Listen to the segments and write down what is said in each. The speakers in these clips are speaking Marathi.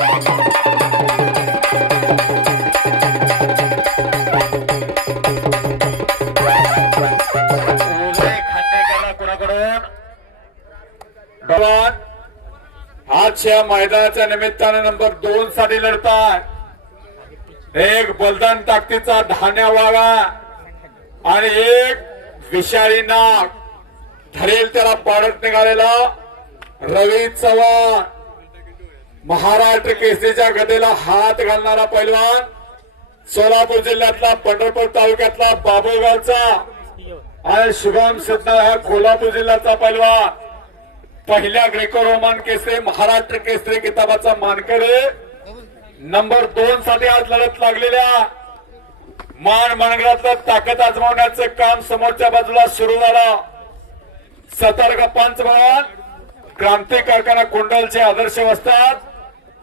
आजच्या मैदानाच्या निमित्ताने नंबर 2 साठी लढतात एक बलदान ताकदीचा धान्या वागा आणि एक विषारी नाग धरेल त्याला पाडत निघालेला रवी चव्हाण महाराष्ट्र केसरीच्या गदेला हात घालणारा पैलवान सोलापूर जिल्ह्यातला पंढरपूर तालुक्यातला बाबुळगावचा आणि शुभम सिद्धार्थ हा कोल्हापूर जिल्ह्याचा पैलवान पहिल्या ग्रेको रोमन केसरी महाराष्ट्र केसरी किताबाचा मानकरी नंबर 2 साठी आज लढत लागलेल्या मान मनगडातलं ताकद आजमावण्याचं काम समोरच्या बाजूला सुरू झालं। सतर्क पंच भवन क्रांती कारखाना कुंडलचे आदर्श वस्ताद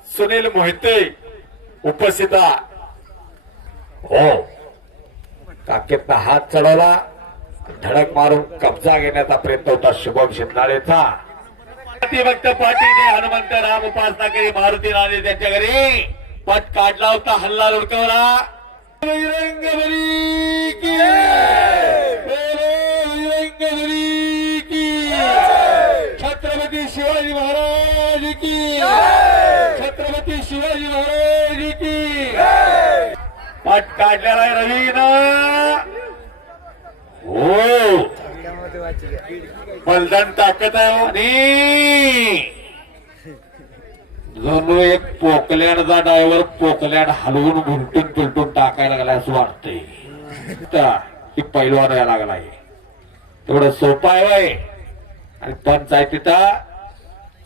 सुनील मोहिते उपस्थित हो ताकदीचा हात चढवला धडक मारून कब्जा घेण्याचा प्रयत्न होता शुभम शिंदाळेचा। भक्त पाटील हनुमंतराम उपासना करी मारुती राणे त्यांच्या घरी पट काढला होता हल्ला लुडकवला रंगबली की रंगबली की छत्रपती शिवाजी महाराज की छत्रपती शिवाजी महाराज की पट काढलेला आहे रवीनं हो बलदान ताकद आहे आणि जणू एक पोकलॅंडचा ड्रायव्हर पोकलॅंड हलवून घुंटून पिलटून टाकायला लागला असं वाटतंय ती पैलवान यायला लागलाय तेवढं सोपं आहे आणि पंचायतीचा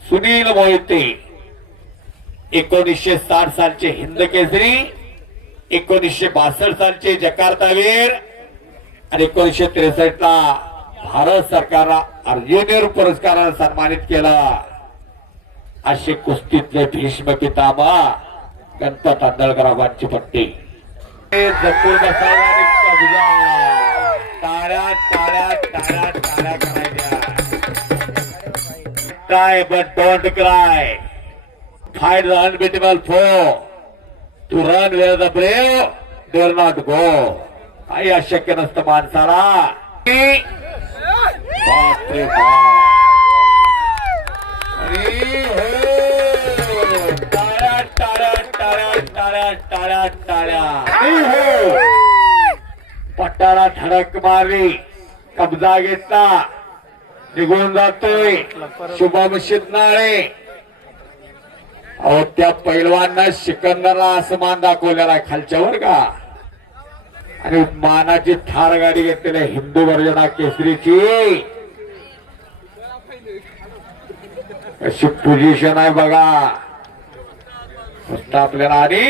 सुनील मोहिते 1960 सालचे हिंद केसरी 1962 सालचे जकार्तावीर आणि 1963 ला भारत सरकारला अर्जुन पुरस्काराने सन्मानित केला। असे कुस्तीतले भीष्म पितामह गणपत आंदळकरांची पट्टी जपून बसावा आणि कब्जा टाळ्या टाळ्या टाळ्या टाळ्या करायच्या काय but don't cry fight the unbeatable foe to run where the brave do not go काही अशक्य नसतं माणसाला बाप रे बाप टाळ्या टाळ्या टाळ्या टाळ्या टाळ्या टाळ्या पट्टाला धडक मारली कब्जा घेतला निघून जातोय शुभम शिंदाळे अहो त्या पैलवांना सिकंदरला असमान दाखवलेला आहे खालच्यावर का आणि मानाची थार गाडी घेतलेली हिंदू गर्जना केसरीची अशी पोझिशन आहे बघा आपल्याला आणि